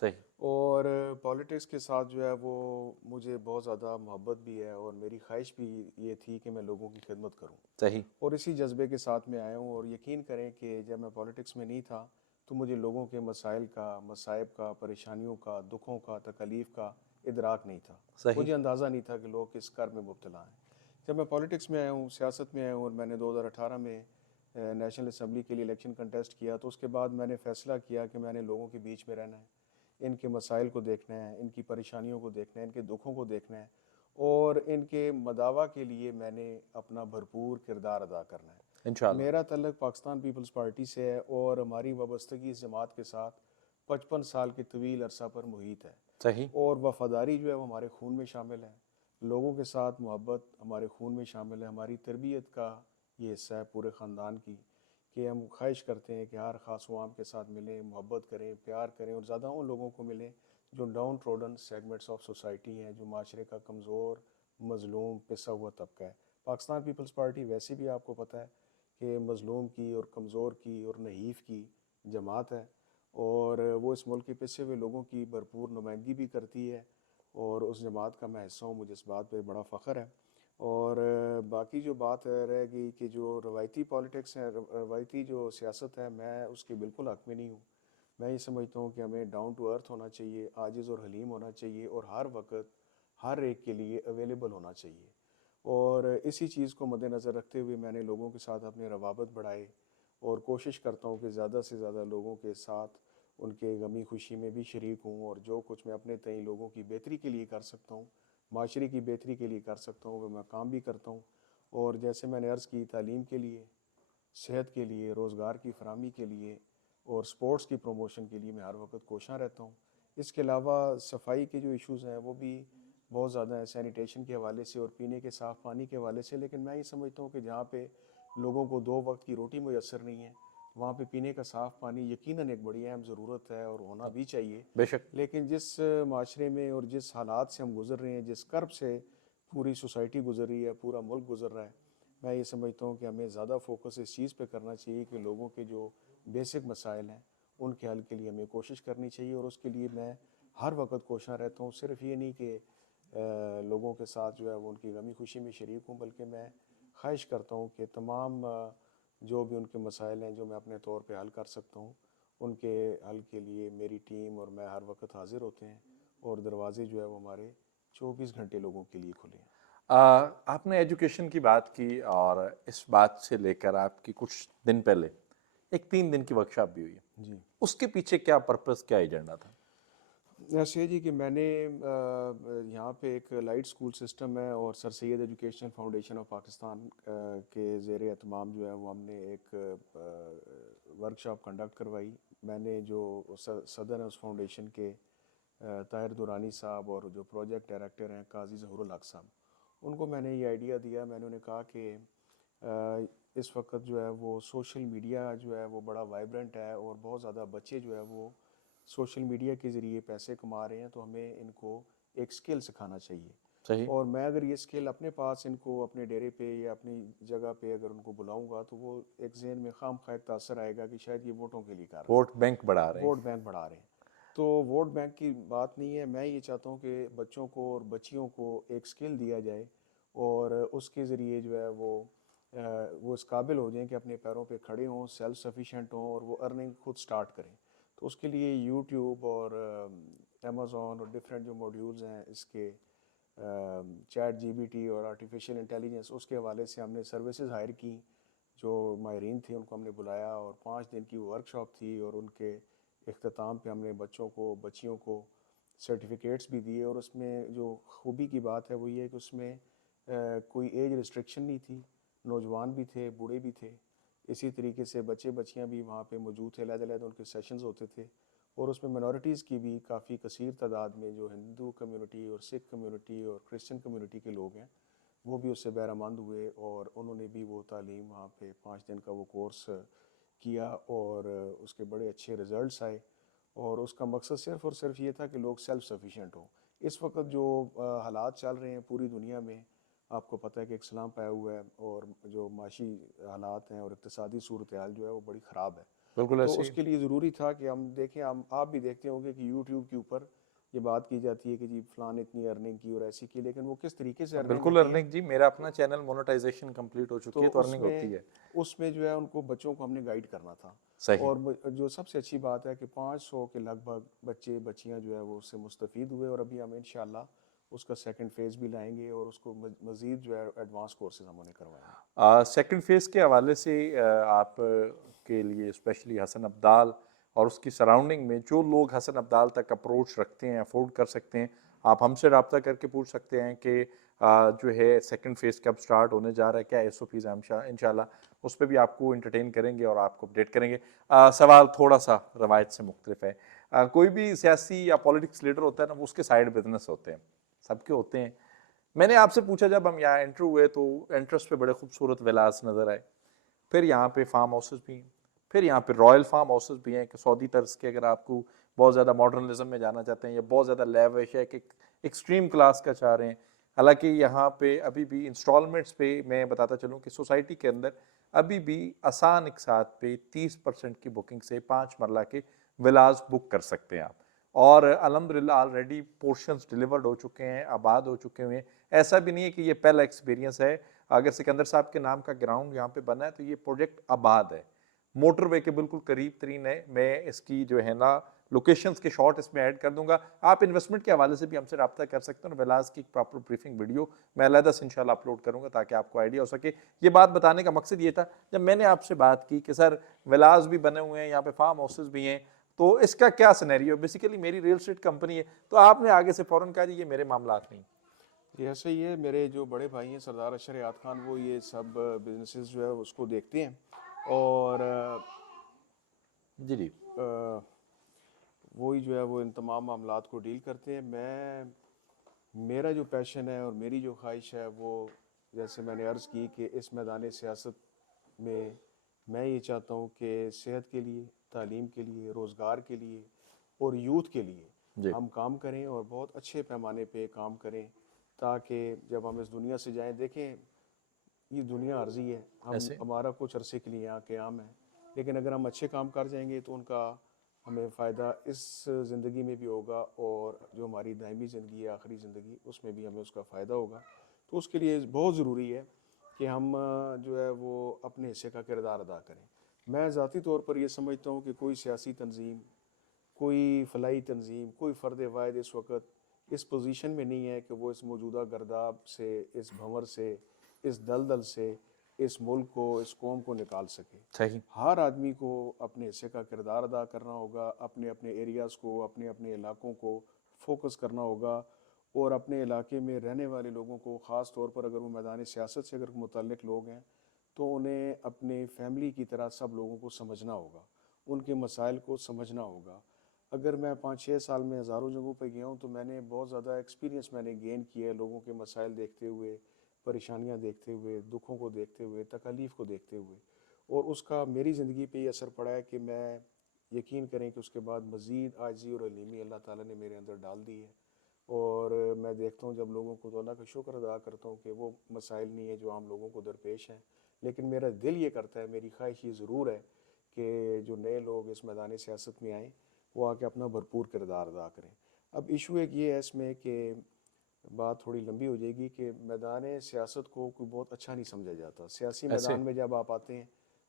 صحیح اور پالیٹکس کے ساتھ جو ہے وہ مجھے بہت زیادہ محبت بھی ہے، اور میری خواہش بھی یہ تھی کہ میں لوگوں کی خدمت کروں، صحیح اور اسی جذبے کے ساتھ میں آیا ہوں۔ اور یقین کریں کہ جب میں پالیٹکس میں نہیں تھا تو مجھے لوگوں کے مسائل کا، مصائب کا، پریشانیوں کا، دکھوں کا، تکالیف کا ادراک نہیں تھا، صحیح مجھے اندازہ نہیں تھا کہ لوگ کس کر میں مبتلا ہیں۔ جب میں پالیٹکس میں آیا ہوں، سیاست میں آیا ہوں، اور میں نے 2018 میں نیشنل اسمبلی کے لیے الیکشن کنٹیسٹ کیا، تو اس کے بعد میں نے فیصلہ کیا کہ میں نے لوگوں کے بیچ میں رہنا ہے، ان کے مسائل کو دیکھنا ہے، ان کی پریشانیوں کو دیکھنا ہے، ان کے دکھوں کو دیکھنا ہے، اور ان کے مداوع کے لیے میں نے اپنا بھرپور کردار ادا کرنا ہے۔ انشاءاللہ میرا تعلق پاکستان پیپلز پارٹی سے ہے، اور ہماری وابستگی اس جماعت کے ساتھ 55 سال کے طویل عرصہ پر محیط ہے، صحیح اور وفاداری جو ہے وہ ہمارے خون میں شامل ہے، لوگوں کے ساتھ محبت ہمارے خون میں شامل ہے، ہماری تربیت کا یہ حصہ ہے پورے خاندان کی، کہ ہم خواہش کرتے ہیں کہ ہر خاص و عام کے ساتھ ملیں، محبت کریں، پیار کریں، اور زیادہ ان لوگوں کو ملیں جو ڈاؤن ٹروڈن سیگمنٹس آف سوسائٹی ہیں، جو معاشرے کا کمزور، مظلوم، پسا ہوا طبقہ ہے۔ پاکستان پیپلز پارٹی ویسے بھی آپ کو پتہ ہے کہ مظلوم کی اور کمزور کی اور نحیف کی جماعت ہے، اور وہ اس ملک کے پسے ہوئے لوگوں کی بھرپور نمائندگی بھی کرتی ہے، اور اس جماعت کا میں حصہ ہوں، مجھے اس بات پہ بڑا فخر ہے۔ اور باقی جو بات رہ گئی کہ جو روایتی پالیٹکس ہے، روایتی جو سیاست ہے، میں اس کے بالکل حق میں نہیں ہوں۔ میں یہ سمجھتا ہوں کہ ہمیں ڈاؤن ٹو ارتھ ہونا چاہیے، عاجز اور حلیم ہونا چاہیے، اور ہر وقت ہر ایک کے لیے اویلیبل ہونا چاہیے۔ اور اسی چیز کو مد نظر رکھتے ہوئے میں نے لوگوں کے ساتھ اپنے روابط بڑھائے، اور کوشش کرتا ہوں کہ زیادہ سے زیادہ لوگوں کے ساتھ ان کے غمی خوشی میں بھی شریک ہوں، اور جو کچھ میں اپنے تئیں لوگوں کی بہتری کے لیے کر سکتا ہوں، معاشرے کی بہتری کے لیے کر سکتا ہوں، وہ میں کام بھی کرتا ہوں۔ اور جیسے میں نے عرض کی، تعلیم کے لیے، صحت کے لیے، روزگار کی فراہمی کے لیے، اور سپورٹس کی پروموشن کے لیے میں ہر وقت کوشاں رہتا ہوں۔ اس کے علاوہ صفائی کے جو ایشوز ہیں وہ بھی بہت زیادہ ہیں، سینیٹیشن کے حوالے سے اور پینے کے صاف پانی کے حوالے سے، لیکن میں یہ سمجھتا ہوں کہ جہاں پہ لوگوں کو 2 وقت کی روٹی میسر نہیں ہے، وہاں پہ پینے کا صاف پانی یقیناً ایک بڑی اہم ضرورت ہے، اور ہونا بھی چاہیے۔ بے شک لیکن جس معاشرے میں اور جس حالات سے ہم گزر رہے ہیں، جس کرب سے پوری سوسائٹی گزر رہی ہے، پورا ملک گزر رہا ہے، میں یہ سمجھتا ہوں کہ ہمیں زیادہ فوکس اس چیز پہ کرنا چاہیے کہ لوگوں کے جو بیسک مسائل ہیں ان کے حل کے لیے ہمیں کوشش کرنی چاہیے، اور اس کے لیے میں ہر وقت کوشاں رہتا ہوں۔ صرف یہ نہیں کہ لوگوں کے ساتھ جو ہے وہ ان کی غمی خوشی میں شریک ہوں، بلکہ میں خواہش کرتا ہوں کہ تمام جو بھی ان کے مسائل ہیں جو میں اپنے طور پہ حل کر سکتا ہوں، ان کے حل کے لیے میری ٹیم اور میں ہر وقت حاضر ہوتے ہیں، اور دروازے جو ہے وہ ہمارے 24 گھنٹے لوگوں کے لیے کھلے ہیں۔ آپ نے ایجوکیشن کی بات کی، اور اس بات سے لے کر آپ کی کچھ دن پہلے ایک 3 دن کی ورکشاپ بھی ہوئی ہے، جی، اس کے پیچھے کیا پرپس، کیا ایجنڈا تھا؟ ایسے جی کہ میں نے یہاں پہ ایک لائٹ سکول سسٹم ہے، اور سر سید ایجوکیشن فاؤنڈیشن آف پاکستان کے زیر اہتمام جو ہے وہ ہم نے ایک ورکشاپ کنڈکٹ کروائی۔ میں نے جو صدر ہیں اس فاؤنڈیشن کے طاہر دورانی صاحب، اور جو پروجیکٹ ڈائریکٹر ہیں قاضی ظہور الحق صاحب، ان کو میں نے یہ آئیڈیا دیا۔ میں نے انہیں کہا کہ اس وقت جو ہے وہ سوشل میڈیا جو ہے وہ بڑا وائبرنٹ ہے، اور بہت زیادہ بچے جو ہے وہ سوشل میڈیا کے ذریعے پیسے کما رہے ہیں، تو ہمیں ان کو ایک سکل سکھانا چاہیے۔ صحیح اور میں اگر یہ سکل اپنے پاس ان کو اپنے ڈیرے پہ یا اپنی جگہ پہ اگر ان کو بلاؤں گا، تو وہ ایک ذہن میں خام خواہ ایک تاثر آئے گا کہ شاید یہ ووٹوں کے لیے کر رہے ہیں، ووٹ بینک بڑھا رہے ہیں۔ ووٹ بینک بڑھا رہے ہیں۔ تو ووٹ بینک کی بات نہیں ہے، میں یہ چاہتا ہوں کہ بچوں کو اور بچیوں کو ایک سکل دیا جائے، اور اس کے ذریعے جو ہے وہ اس قابل ہو جائیں کہ اپنے پیروں پہ کھڑے ہوں، سیلف سفیشینٹ ہوں، اور وہ ارننگ خود سٹارٹ کریں۔ تو اس کے لیے یوٹیوب اور امیزون اور ڈفرینٹ جو موڈیولز ہیں اس کے، چیٹ جی بی ٹی اور آرٹیفیشیل انٹیلیجنس، اس کے حوالے سے ہم نے سروسز ہائر کی، جو ماہرین تھے ان کو ہم نے بلایا، اور 5 دن کی ورک شاپ تھی، اور ان کے اختتام پہ ہم نے بچوں کو، بچیوں کو سرٹیفکیٹس بھی دیے۔ اور اس میں جو خوبی کی بات ہے وہ یہ ہے کہ اس میں کوئی ایج ریسٹرکشن نہیں تھی، نوجوان بھی تھے، بوڑھے بھی تھے، اسی طریقے سے بچے بچیاں بھی وہاں پہ موجود تھے، علیحدہ ان کے سیشنز ہوتے تھے، اور اس میں منورٹیز کی بھی کافی کثیر تعداد میں، جو ہندو کمیونٹی اور سکھ کمیونٹی اور کرسچن کمیونٹی کے لوگ ہیں، وہ بھی اس سے بہرہ مند ہوئے، اور انہوں نے بھی وہ تعلیم وہاں پہ 5 دن کا وہ کورس کیا، اور اس کے بڑے اچھے رزلٹس آئے۔ اور اس کا مقصد صرف اور صرف یہ تھا کہ لوگ سیلف سفیشینٹ ہوں۔ اس وقت جو حالات چل رہے ہیں پوری دنیا میں، آپ کو پتہ ہے کہ ایک اسلام پایا ہوا ہے، اور جو معاشی حالات ہیں اور اقتصادی صورتحال جو ہے وہ بڑی خراب ہے۔ بالکل تو ایسے اس ہی کے لیے ضروری تھا کہ ہم دیکھیں، آپ بھی دیکھتے ہوں گے کہ یوٹیوب کے اوپر یہ بات کی جاتی ہے کہ جی فلان اتنی ارننگ کی اور ایسی کی، لیکن وہ کس طریقے سے ارننگ بالکل ہوتی ہے. ارننگ جی، میرا اپنا چینل مونیٹائزیشن کمپلیٹ ہو چکی ہے تو تو ارننگ ہوتی ہے. اس میں جو ہے ان کو بچوں کو ہم نے گائیڈ کرنا تھا. صحیح. اور جو سب سے اچھی بات ہے کہ 500 کے لگ بھگ بچے بچیاں جو ہے وہ اس سے مستفید ہوئے، اور ابھی ہم انشاءاللہ اس کا سیکنڈ فیز بھی لائیں گے اور اس کو مزید جو ہے ایڈوانس کورسز ہم انہیں کروائیں گے. سیکنڈ فیز کے حوالے سے آپ کے لیے اسپیشلی حسن ابدال اور اس کی سراؤنڈنگ میں جو لوگ حسن ابدال تک اپروچ رکھتے ہیں، افورڈ کر سکتے ہیں، آپ ہم سے رابطہ کر کے پوچھ سکتے ہیں کہ جو ہے سیکنڈ فیز کب سٹارٹ ہونے جا رہا ہے، کیا ایس او پیز ہیں. انشاءاللہ اس پہ بھی آپ کو انٹرٹین کریں گے اور آپ کو اپڈیٹ کریں گے. سوال تھوڑا سا روایت سے مختلف ہے. کوئی بھی سیاسی یا پولیٹکس لیڈر ہوتا ہے نا، وہ اس کے سائیڈ بزنس ہوتے ہیں، سب کے ہوتے ہیں. میں نے آپ سے پوچھا جب ہم یہاں انٹر ہوئے تو انٹرس پہ بڑے خوبصورت ولاز نظر آئے، پھر یہاں پہ فارم ہاؤسز بھی ہیں، پھر یہاں پہ رائل فارم ہاؤسز بھی ہیں کہ سعودی طرز کے، اگر آپ کو بہت زیادہ ماڈرنزم میں جانا چاہتے ہیں یا بہت زیادہ لیوش ہے کہ ایکسٹریم کلاس کا چاہ رہے ہیں. حالانکہ یہاں پہ ابھی بھی انسٹالمنٹس پہ میں بتاتا چلوں کہ سوسائٹی کے اندر ابھی بھی آسان اقساط پہ 30% کی بکنگ سے 5 مرلہ کے ولاز بک کر سکتے ہیں آپ. اور الحمدللہ آلریڈی پورشنز ڈیلیورڈ ہو چکے ہیں، آباد ہو چکے ہوئے ہیں. ایسا بھی نہیں ہے کہ یہ پہلا ایکسپیرینس ہے. اگر سکندر صاحب کے نام کا گراؤنڈ یہاں پہ بنا ہے تو یہ پروجیکٹ آباد ہے، موٹر وے کے بالکل قریب ترین ہے. میں اس کی جو ہے نا لوکیشنز کے شارٹ اس میں ایڈ کر دوں گا. آپ انویسٹمنٹ کے حوالے سے بھی ہم سے رابطہ کر سکتے ہیں، اور ولاز کی ایک پراپر بریفنگ ویڈیو میں علیحدہ سے انشاءاللہ اپلوڈ کروں گا تاکہ آپ کو آئیڈیا ہو سکے. یہ بات بتانے کا مقصد یہ تھا جب میں نے آپ سے بات کی کہ سر ولاز بھی بنے ہوئے ہیں، یہاں پہ فارم ہاؤسز بھی ہیں، تو اس کا کیا سینیریو. بیسیکلی میری ریل اسٹیٹ کمپنی ہے، تو آپ نے آگے سے فوراً کہا جی یہ میرے معاملات نہیں. جی ایسا ہی ہے. میرے جو بڑے بھائی ہیں سردار اشریات خان، وہ یہ سب بزنسز جو ہے اس کو دیکھتے ہیں، اور جی جی وہی جو ہے وہ ان تمام معاملات کو ڈیل کرتے ہیں. میرا جو پیشن ہے اور میری جو خواہش ہے وہ، جیسے میں نے عرض کی کہ اس میدان سیاست میں یہ چاہتا ہوں کہ صحت کے لیے، تعلیم کے لیے، روزگار کے لیے اور یوتھ کے لیے جی ہم کام کریں، اور بہت اچھے پیمانے پہ کام کریں، تاکہ جب ہم اس دنیا سے جائیں، دیکھیں یہ دنیا عارضی ہے، ایسے ہمارا کچھ عرصے کے لیے یہاں قیام ہے، لیکن اگر ہم اچھے کام کر جائیں گے تو ان کا ہمیں فائدہ اس زندگی میں بھی ہوگا، اور جو ہماری دائمی زندگی ہے، آخری زندگی، اس میں بھی ہمیں اس کا فائدہ ہوگا. تو اس کے لیے بہت ضروری ہے کہ ہم جو ہے وہ اپنے حصے کا کردار ادا کریں. میں ذاتی طور پر یہ سمجھتا ہوں کہ کوئی سیاسی تنظیم، کوئی فلاحی تنظیم، کوئی فرد واحد اس وقت اس پوزیشن میں نہیں ہے کہ وہ اس موجودہ گرداب سے، اس بھنور سے، اس دلدل سے اس ملک کو، اس قوم کو نکال سکے. صحیح. ہر آدمی کو اپنے حصے کا کردار ادا کرنا ہوگا، اپنے اپنے ایریاز کو، اپنے اپنے علاقوں کو فوکس کرنا ہوگا، اور اپنے علاقے میں رہنے والے لوگوں کو، خاص طور پر اگر وہ میدان سیاست سے اگر متعلق لوگ ہیں، تو انہیں اپنے فیملی کی طرح سب لوگوں کو سمجھنا ہوگا، ان کے مسائل کو سمجھنا ہوگا. اگر میں 5-6 سال میں ہزاروں جگہوں پہ گیا ہوں تو میں نے بہت زیادہ ایکسپیرینس میں نے گین کیا ہے، لوگوں کے مسائل دیکھتے ہوئے، پریشانیاں دیکھتے ہوئے، دکھوں کو دیکھتے ہوئے، تکالیف کو دیکھتے ہوئے، اور اس کا میری زندگی پہ یہ اثر پڑا ہے کہ میں، یقین کریں کہ اس کے بعد مزید عاجزی اور حلیمی اللہ تعالیٰ نے میرے اندر ڈال دی ہے. اور میں دیکھتا ہوں جب لوگوں کو، تو اللہ کا شکر ادا کرتا ہوں کہ وہ مسائل نہیں ہیں جو عام لوگوں کو درپیش ہیں، لیکن میرا دل یہ کرتا ہے، میری خواہش یہ ضرور ہے کہ جو نئے لوگ اس میدان سیاست میں آئیں وہ آ کے اپنا بھرپور کردار ادا کریں. اب ایشو ایک یہ ہے اس میں کہ بات تھوڑی لمبی ہو جائے گی کہ میدان سیاست کو کوئی بہت اچھا نہیں سمجھا جاتا. سیاسی ایسے میدان میں جب آپ آتے ہیں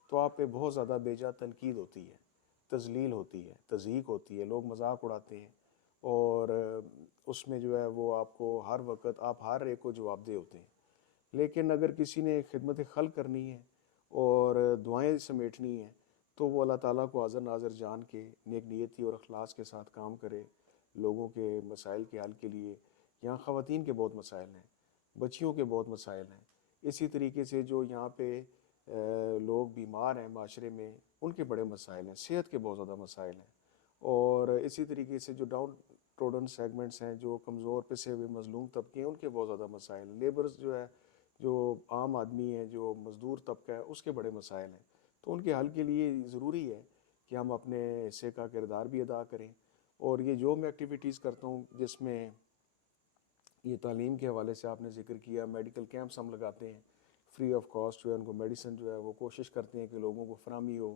تو آپ پہ بہت زیادہ بے جا تنقید ہوتی ہے، تذلیل ہوتی ہے، تضحیک ہوتی ہے، لوگ مذاق اڑاتے ہیں، اور اس میں جو ہے وہ آپ کو ہر وقت، آپ ہر ایک کو جواب دہ ہوتے ہیں. لیکن اگر کسی نے خدمت خلق کرنی ہے اور دعائیں سمیٹنی ہیں تو وہ اللہ تعالیٰ کو حاضر ناظر جان کے نیک نیتی اور اخلاص کے ساتھ کام کرے لوگوں کے مسائل کے حل کے لیے. یہاں خواتین کے بہت مسائل ہیں، بچیوں کے بہت مسائل ہیں. اسی طریقے سے جو یہاں پہ لوگ بیمار ہیں معاشرے میں، ان کے بڑے مسائل ہیں، صحت کے بہت زیادہ مسائل ہیں. اور اسی طریقے سے جو ڈاؤن ٹروڈن سیگمنٹس ہیں، جو کمزور پسے ہوئے مظلوم طبقے ہیں، ان کے بہت زیادہ مسائل ہیں. لیبرز جو ہے، جو عام آدمی ہیں، جو مزدور طبقہ ہے، اس کے بڑے مسائل ہیں. تو ان کے حل کے لیے ضروری ہے کہ ہم اپنے حصے کا کردار بھی ادا کریں. اور یہ جو میں ایکٹیویٹیز کرتا ہوں، جس میں یہ تعلیم کے حوالے سے آپ نے ذکر کیا، میڈیکل کیمپس ہم لگاتے ہیں فری آف کاسٹ، جو ہے ان کو میڈیسن جو ہے وہ کوشش کرتے ہیں کہ لوگوں کو فراہمی ہو.